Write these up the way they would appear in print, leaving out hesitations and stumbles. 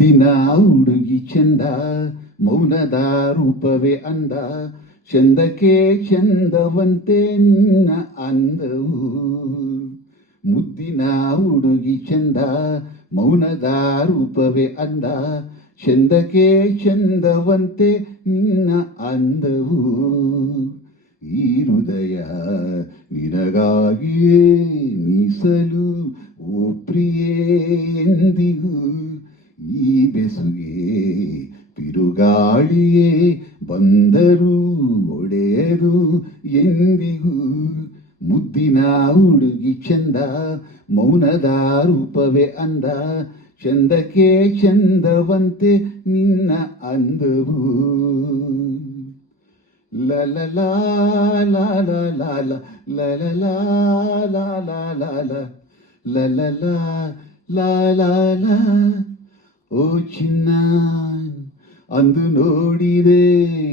ಮುದ್ದಿನ ಹುಡುಗಿ ಚಂದ, ಮೌನದ ರೂಪವೇ ಅಂದ, ಚಂದಕ್ಕೆ ಚಂದವಂತೆ ನಿನ್ನ ಅಂದವು. ಮುದ್ದಿನ ಹುಡುಗಿ ಚಂದ, ಮೌನದ ರೂಪವೇ ಅಂದ, ಚಂದಕ್ಕೆ ಚಂದವಂತೆ ನಿನ್ನ ಅಂದವು. ಈ ಹೃದಯ ನಿನಗಾಗಿಯೇ ಮೀಸಲು, ಓ ಪ್ರಿಯೇ ಎಂದಿಗೂ. ಈ ಬೆಸುಗೆ ಬಿರುಗಾಳಿಯೇ ಬಂದರೂ ಒಡೆಯದು ಎಂದಿಗೂ. ಮುದ್ದಿನ ಹುಡುಗಿ ಚಂದ, ಮೌನದ ರೂಪವೇ ಅಂದ, ಚಂದಕ್ಕೆ ಚಂದವಂತೆ ನಿನ್ನ ಅಂದವು. ಲಲಲಾ ಲಲಲಾ ಲಲಲಾ ಲಲಲಾ ಲಲಲಾ ಲಲಲಾ. ಓ ಚಿನ್ನ, ಅಂದು ನೋಡಿದೆ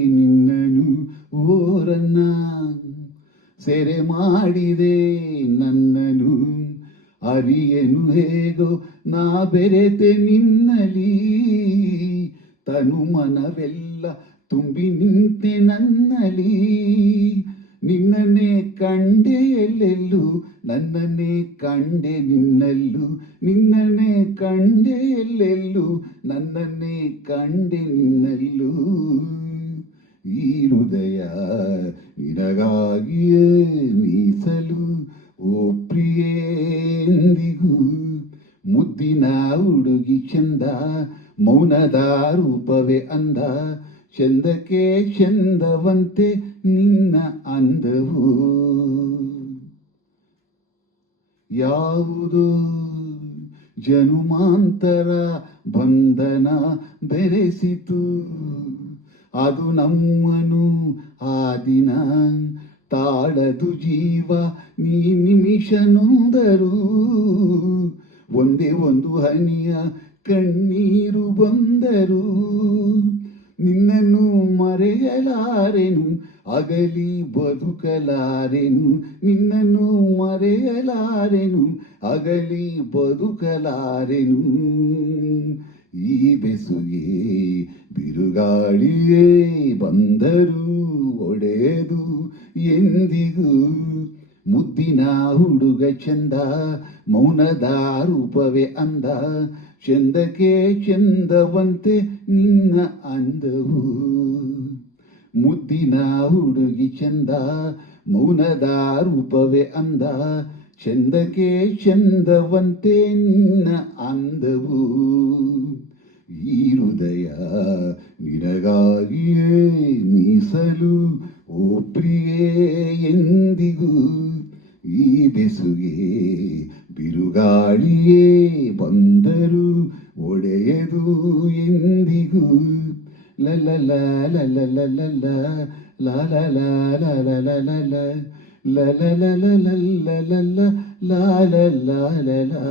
ನಿನ್ನನು ಓರನ್ನ, ಸೆರೆ ಮಾಡಿದೆ ನನ್ನನು ಅರಿಯನು ಹೇಗೋ ನಾ ಬೆರೆತೆ ನಿನ್ನಲಿ. ತನು ಮನವೆಲ್ಲ ತುಂಬಿ ನಿಂತೆ ನನ್ನಲಿ. ನಿನ್ನನ್ನೇ ಕಂಡೆ ಎಲ್ಲೆಲ್ಲೂ, ನನ್ನನ್ನೇ ಕಂಡೆ ನಿನ್ನಲ್ಲೂ. ನಿನ್ನನ್ನೇ ಕಂಡೆ ಎಲ್ಲೆಲ್ಲೂ, ನನ್ನನ್ನೇ ಕಂಡೆ ನಿನ್ನಲ್ಲೂ. ಈ ಹೃದಯ ನಿನಗಾಗಿಯೇ ಮೀಸಲು, ಓ ಪ್ರಿಯೇ ಎಂದಿಗೂ. ಮುದ್ದಿನ ಹುಡುಗಿ ಚಂದ, ಮೌನದ ರೂಪವೇ ಅಂದ, ಚಂದಕ್ಕೆ ಚಂದವಂತೆ ನಿನ್ನ ಅಂದವು. ಯಾವುದೋ ಜನುಮಾಂತರ ಬಂಧನ ಬೆರೆಸಿತು, ಅದು ನಮ್ಮನು ಆ ದಿನ. ತಾಳದು ಜೀವ ನೀ ನಿಮಿಷ ನೊಂದರು, ಒಂದೇ ಒಂದು ಹನಿಯ ಕಣ್ಣೀರು ಬಂದರು. ನಿನ್ನನ್ನು ಮರೆಯಲಾರೆನು, ಅಗಲಿ ಬದುಕಲಾರೆನು. ನಿನ್ನನ್ನು ಮರೆಯಲಾರೆನು, ಅಗಲಿ ಬದುಕಲಾರೆನು. ಈ ಬೆಸುಗೆ ಬಿರುಗಾಳಿಯೇ ಬಂದರು ಒಡೆಯದು ಎಂದಿಗೂ. ಮುದ್ದಿನ ಹುಡುಗ ಚಂದ, ಮೌನದ ರೂಪವೇ ಅಂದ, ಚಂದಕ್ಕೆ ಚಂದವಂತೆ ನಿನ್ನ ಅಂದವು. ಮುದ್ದಿನ ಹುಡುಗಿ ಚಂದ, ಮೌನದ ರೂಪವೇ ಅಂದ, ಚಂದಕ್ಕೆ ಚಂದವಂತೆ ನಿನ್ನ ಅಂದವು. ಈ ಹೃದಯ ನಿನಗಾಗಿಯೇ ಮೀಸಲು, ಓ ಪ್ರಿಯೇ ಎಂದಿಗೂ. ಈ ಬೆಸುಗೆ ಬಿರುಗಾಳಿಯೇ ಬಂದರು ಒಡೆಯದು ಎಂದಿಗೂ. ಲಲಲಾ ಲಲಲಾ ಲಲಲಾ ಲಲಲಾ ಲಲಲಾ.